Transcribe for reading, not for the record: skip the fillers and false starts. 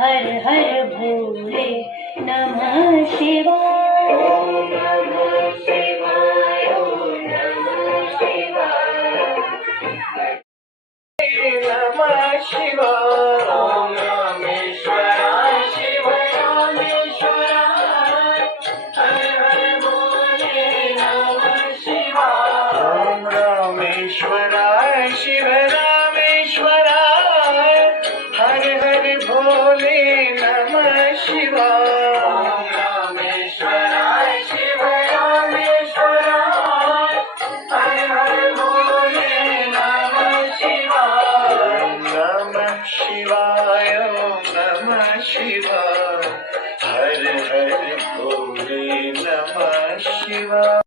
हर हर भोले नमः शिवाय। ओम नमः शिवाय, ओम नमः शिवाय। नमः शिवाय। ओम रामेश्वराय शिव रामेश्वराय। हर हर भोले नमः शिवाय। ओम रामेश्वराय शिव रामेश्वराय। हर हर भोले नमः शिवाय। ओम रामेश्वराय शिव रामेश्वराय। हर हर भोले नमः शिवाय। ओम नमः शिवाय, ओम नमः शिवाय। हर हर भोले नमः शिवाय।